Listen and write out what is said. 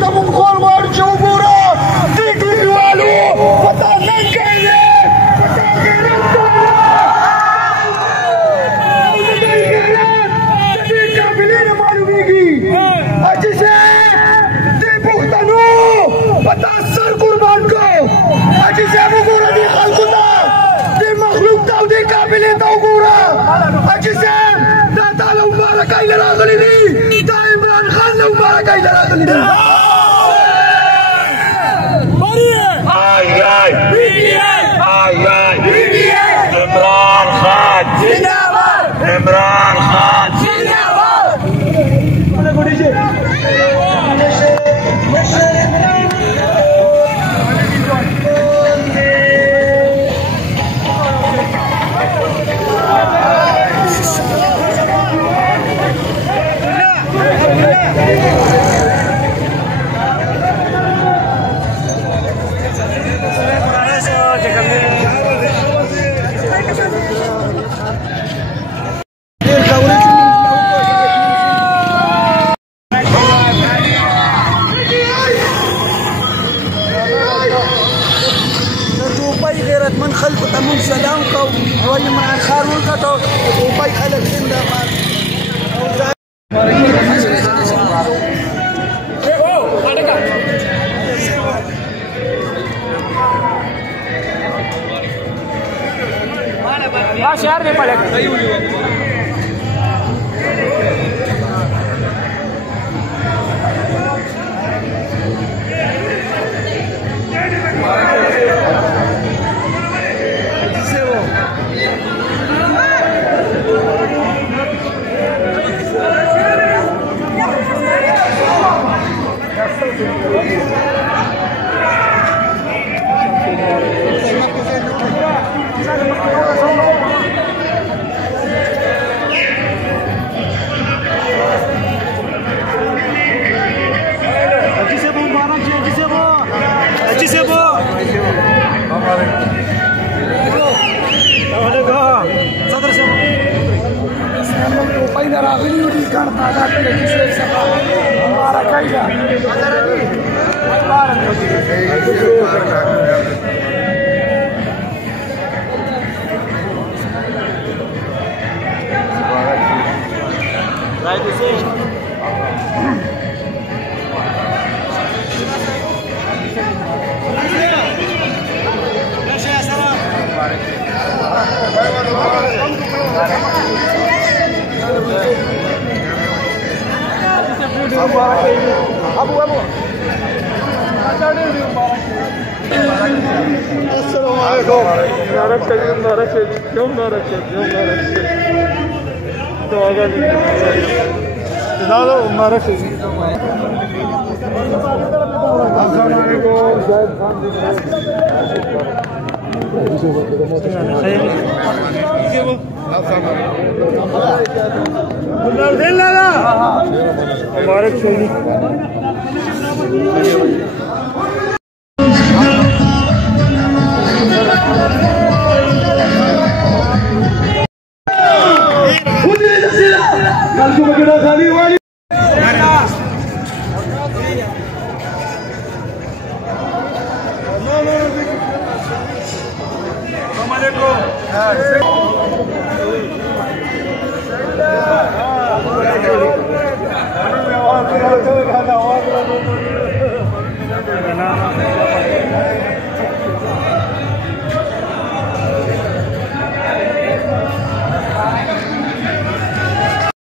ته مونږ غوړ غواړو چې وګوره دې کلیوالو په تا ننګ کوي په تا غیرت کوي او د دې غیرت د دې قافلې نه معلومېږي حاجي صاحب دې پښتنو په تا سر قربان کړو حاجي صاحب وګوره دې خلکو ته دې مخلوق ته او دې قافلې ته وګوره حاجي صاحب دا تاله مبارکۍ له راغلي دي دا عمران خان له مبارکۍ له راغلي دي عمران خان زنده‌باد عمران خان زنده‌باد غیرتمند خلکو ته مونږ سلام کوو ولې عمران خان وکړو ټوپۍ خلک زنده‌باد شهر में पड़ेगा पहिला रागली होती कारण ताजा केले किसे सभा हमारा कायदा राइट से Abu Assalamualaikum. Mubarak kalian, mubarak kalian, mubarak kalian. Doa kalian. Jalo mubarak kalian. Assalamualaikum. Bunlar değiller ha. Mübarek söyleyeyim. Assalamualaikum.